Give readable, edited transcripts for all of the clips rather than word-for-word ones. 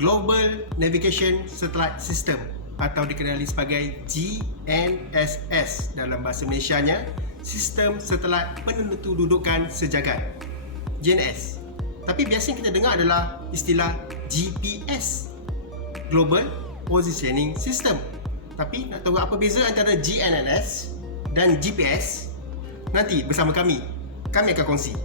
Global Navigation Satellite System atau dikenali sebagai GNSS dalam bahasa Malaysianya, Sistem Satelit Penentu Dudukan Sejagat, GNS. Tapi biasa yang kita dengar adalah istilah GPS, Global Positioning System. Tapi nak tahu apa beza antara GNSS dan GPS? Nanti bersama kami akan kongsi.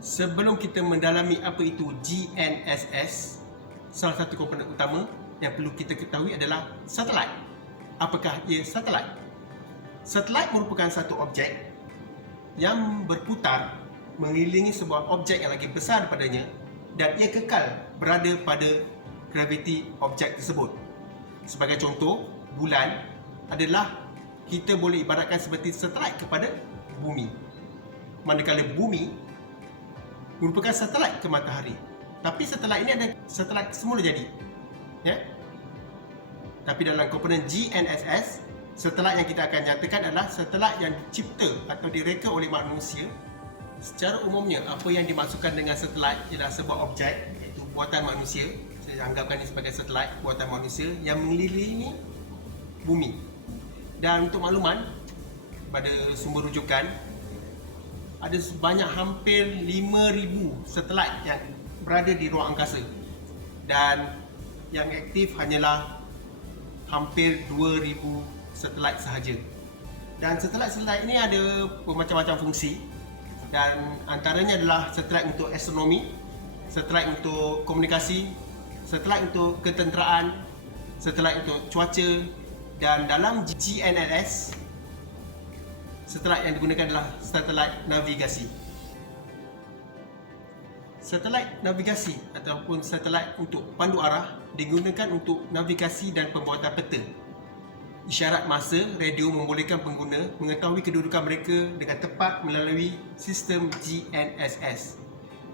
Sebelum kita mendalami apa itu GNSS, salah satu komponen utama yang perlu kita ketahui adalah satelit. Apakah ia satelit? Satelit merupakan satu objek yang berputar mengelilingi sebuah objek yang lagi besar daripadanya dan ia kekal berada pada graviti objek tersebut. Sebagai contoh, bulan adalah kita boleh ibaratkan seperti satelit kepada bumi. Manakala bumi merupakan satelit ke matahari. Tapi satelit ini ada satelit semula jadi. Ya? Tapi dalam komponen GNSS, satelit yang kita akan nyatakan adalah satelit yang dicipta atau direka oleh manusia. Secara umumnya, apa yang dimaksudkan dengan satelit ialah sebuah objek iaitu buatan manusia. Saya anggapkan ini sebagai satelit buatan manusia yang mengelilingi bumi. Dan untuk makluman, pada sumber rujukan, ada sebanyak hampir 5,000 satelit yang berada di ruang angkasa dan yang aktif hanyalah hampir 2,000 satelit sahaja. Dan satelit-satelit ini ada bermacam-macam fungsi dan antaranya adalah satelit untuk astronomi, satelit untuk komunikasi, satelit untuk ketenteraan, satelit untuk cuaca, dan dalam GNSS satelit yang digunakan adalah satelit navigasi. Satelit navigasi ataupun satelit untuk pandu arah digunakan untuk navigasi dan pembuatan peta. Isyarat masa radio membolehkan pengguna mengetahui kedudukan mereka dengan tepat melalui sistem GNSS.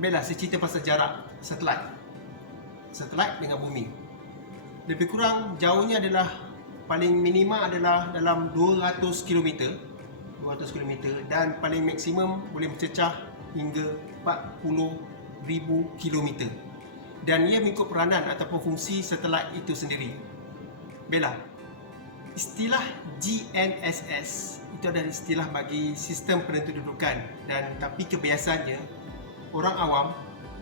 Baiklah, saya cerita pasal jarak satelit. Satelit dengan bumi. Lebih kurang jauhnya adalah paling minima adalah dalam 200 km dan paling maksimum boleh mencecah hingga 40,000 km. Dan ia mengikut peranan ataupun fungsi satelit itu sendiri. Baiklah, istilah GNSS itu adalah istilah bagi sistem penentu dudukan tapi kebiasaannya orang awam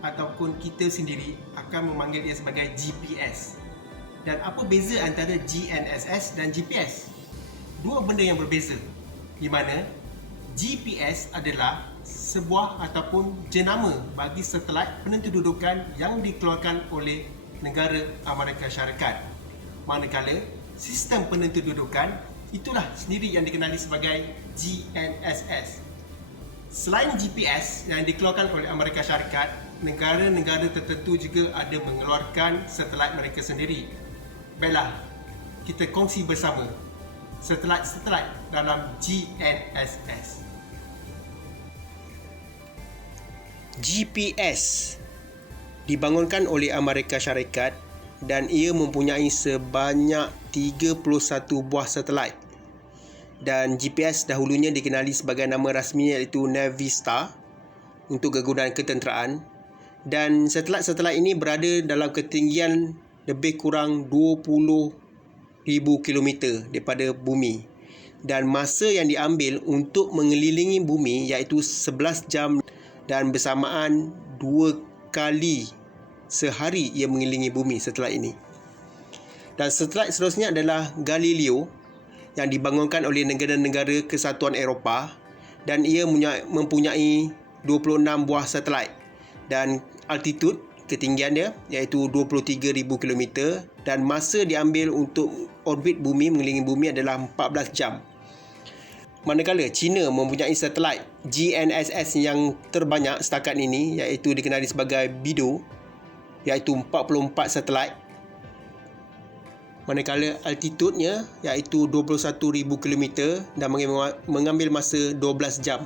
ataupun kita sendiri akan memanggil ia sebagai GPS. Dan apa beza antara GNSS dan GPS? Dua benda yang berbeza, di mana GPS adalah sebuah ataupun jenama bagi satelit penentu dudukan yang dikeluarkan oleh negara Amerika Syarikat. Manakala sistem penentu dudukan itulah sendiri yang dikenali sebagai GNSS. Selain GPS yang dikeluarkan oleh Amerika Syarikat, negara-negara tertentu juga ada mengeluarkan satelit mereka sendiri. Baiklah, kita kongsi bersama satelit-satelit dalam GNSS. GPS dibangunkan oleh Amerika Syarikat dan ia mempunyai sebanyak 31 buah satelit. Dan GPS dahulunya dikenali sebagai nama rasminya iaitu Navistar untuk kegunaan ketenteraan. Dan satelit-satelit ini berada dalam ketinggian lebih kurang 20,000 kilometer daripada bumi. Dan masa yang diambil untuk mengelilingi bumi iaitu 11 jam dan bersamaan 2 kali sehari ia mengelilingi bumi satelit ini. Dan satelit seterusnya adalah Galileo yang dibangunkan oleh negara-negara Kesatuan Eropah dan ia mempunyai 26 buah satelit dan altitude ketinggian dia iaitu 23,000 km dan masa diambil untuk orbit bumi mengelilingi bumi adalah 14 jam. Manakala China mempunyai satelit GNSS yang terbanyak setakat ini iaitu dikenali sebagai Beidou iaitu 44 satelit. Manakala altitudenya iaitu 21,000 km dan mengambil masa 12 jam.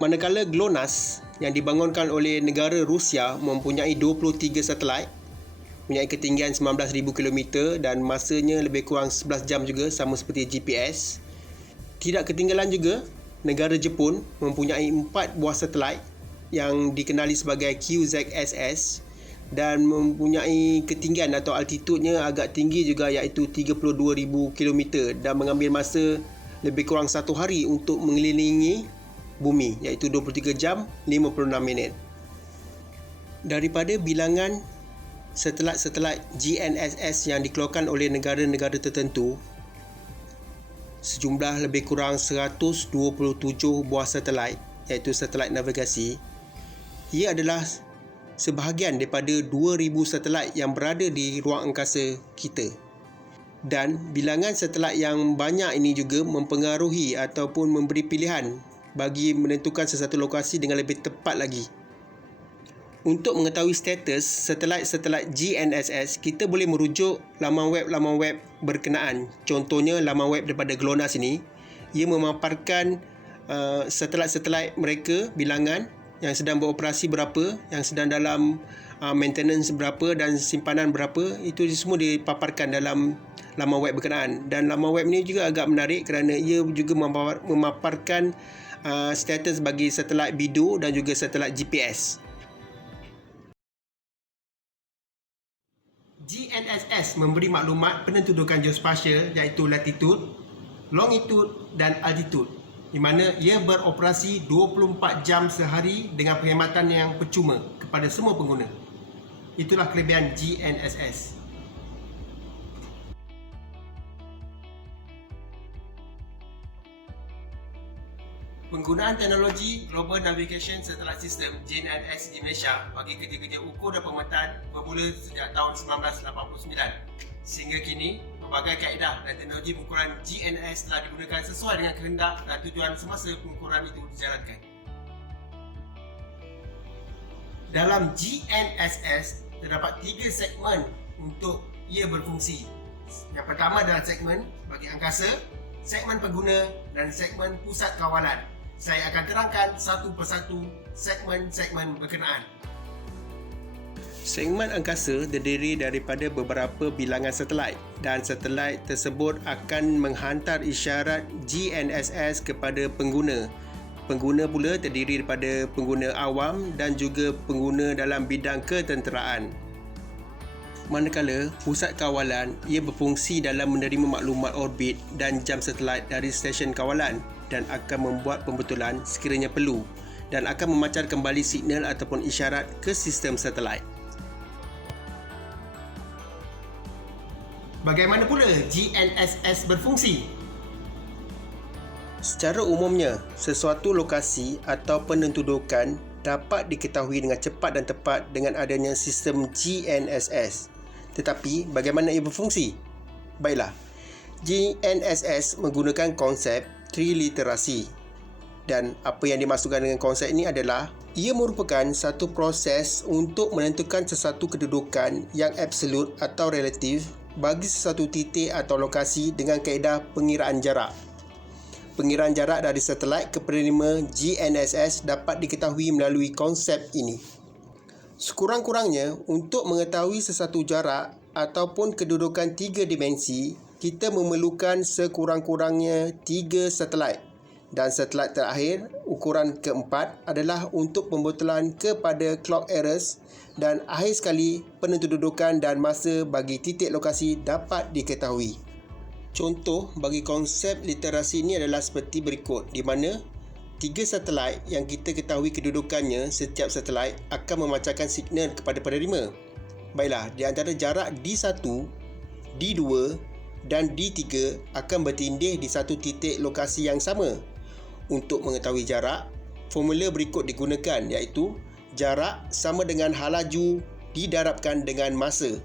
Manakala GLONASS yang dibangunkan oleh negara Rusia mempunyai 23 satelit, mempunyai ketinggian 19,000 km dan masanya lebih kurang 11 jam juga, sama seperti GPS. Tidak ketinggalan juga, negara Jepun mempunyai 4 buah satelit yang dikenali sebagai QZSS dan mempunyai ketinggian atau altitudenya agak tinggi juga, iaitu 32,000 km dan mengambil masa lebih kurang 1 hari untuk mengelilingi bumi, iaitu 23 jam 56 minit. Daripada bilangan satelit-satelit GNSS yang dikeluarkan oleh negara-negara tertentu, sejumlah lebih kurang 127 buah satelit, iaitu satelit navigasi. Ia adalah sebahagian daripada 2,000 satelit yang berada di ruang angkasa kita. Dan bilangan satelit yang banyak ini juga mempengaruhi ataupun memberi pilihan bagi menentukan sesuatu lokasi dengan lebih tepat lagi. Untuk mengetahui status satelit-satelit GNSS, kita boleh merujuk laman web berkenaan. Contohnya laman web daripada GLONASS ini, ia memaparkan satelit-satelit mereka, bilangan yang sedang beroperasi berapa, yang sedang dalam maintenance berapa dan simpanan berapa. Itu semua dipaparkan dalam laman web berkenaan. Dan laman web ni juga agak menarik kerana ia juga memaparkan status bagi satelit bidu dan juga satelit GPS. GNSS memberi maklumat penentudukan geospasial, iaitu latitude, longitude dan altitude, di mana ia beroperasi 24 jam sehari dengan perkhidmatan yang percuma kepada semua pengguna. Itulah kelebihan GNSS. Penggunaan teknologi Global Navigation Satellite System GNSS di Malaysia bagi kerja-kerja ukur dan pemetaan bermula sejak tahun 1989. Sehingga kini, pelbagai kaedah dan teknologi pengukuran GNSS telah digunakan sesuai dengan kehendak dan tujuan semasa pengukuran itu dijalankan. Dalam GNSS, terdapat 3 segmen untuk ia berfungsi. Yang pertama adalah segmen bagi angkasa, segmen pengguna dan segmen pusat kawalan. Saya akan terangkan satu persatu segmen-segmen berkenaan. Segmen angkasa terdiri daripada beberapa bilangan satelit dan satelit tersebut akan menghantar isyarat GNSS kepada pengguna. Pengguna pula terdiri daripada pengguna awam dan juga pengguna dalam bidang ketenteraan. Manakala pusat kawalan, ia berfungsi dalam menerima maklumat orbit dan jam satelit dari stesen kawalan dan akan membuat pembetulan sekiranya perlu dan akan memancar kembali signal ataupun isyarat ke sistem satelit. Bagaimana pula GNSS berfungsi? Secara umumnya, sesuatu lokasi atau penentudukan dapat diketahui dengan cepat dan tepat dengan adanya sistem GNSS. Tetapi, bagaimana ia berfungsi? Baiklah, GNSS menggunakan konsep triliterasi. Dan apa yang dimaksudkan dengan konsep ini adalah ia merupakan satu proses untuk menentukan sesuatu kedudukan yang absolut atau relatif bagi sesuatu titik atau lokasi dengan kaedah pengiraan jarak. Pengiraan jarak dari satelit ke penerima GNSS dapat diketahui melalui konsep ini. Sekurang-kurangnya, untuk mengetahui sesuatu jarak ataupun kedudukan 3 dimensi, kita memerlukan sekurang-kurangnya 3 satelit. Dan satelit terakhir, ukuran keempat, adalah untuk pembetulan kepada clock errors dan akhir sekali penentu kedudukan dan masa bagi titik lokasi dapat diketahui. Contoh bagi konsep literasi ini adalah seperti berikut, di mana 3 satelit yang kita ketahui kedudukannya, setiap satelit akan memancarkan signal kepada penerima. Baiklah, di antara jarak D1, D2 dan D3 akan bertindih di satu titik lokasi yang sama. Untuk mengetahui jarak, formula berikut digunakan, iaitu jarak sama dengan hal laju didarabkan dengan masa.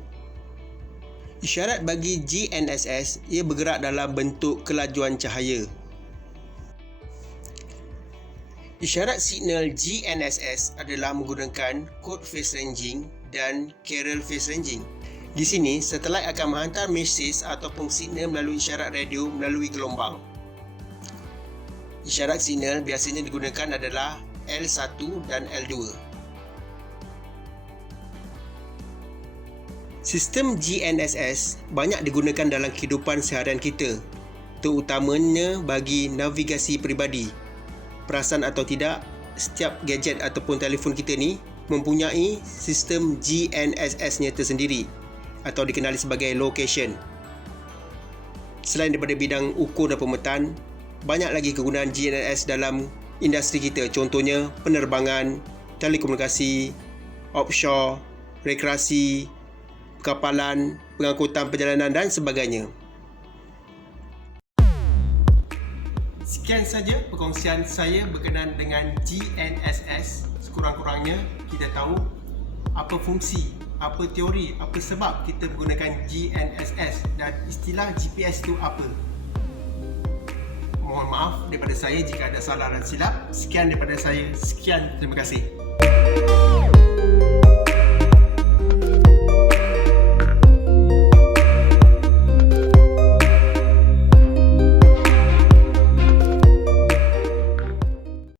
Isyarat bagi GNSS, ia bergerak dalam bentuk kelajuan cahaya. Isyarat signal GNSS adalah menggunakan code phase ranging dan carrier phase ranging. Di sini, satelit akan menghantar mesej ataupun signal melalui isyarat radio melalui gelombang. Isyarat signal biasanya digunakan adalah L1 dan L2. Sistem GNSS banyak digunakan dalam kehidupan seharian kita, terutamanya bagi navigasi peribadi. Perasan atau tidak, setiap gadget ataupun telefon kita ni mempunyai sistem GNSS-nya tersendiri atau dikenali sebagai location. Selain daripada bidang ukur dan pemetaan, banyak lagi kegunaan GNSS dalam industri kita, contohnya penerbangan, telekomunikasi, offshore, rekreasi, kapalan, pengangkutan perjalanan dan sebagainya. Sekian saja perkongsian saya berkenaan dengan GNSS. Sekurang-kurangnya kita tahu apa fungsi, apa teori, apa sebab kita menggunakan GNSS dan istilah GPS itu apa. Mohon maaf daripada saya jika ada salah dan silap. Sekian daripada saya. Sekian, terima kasih.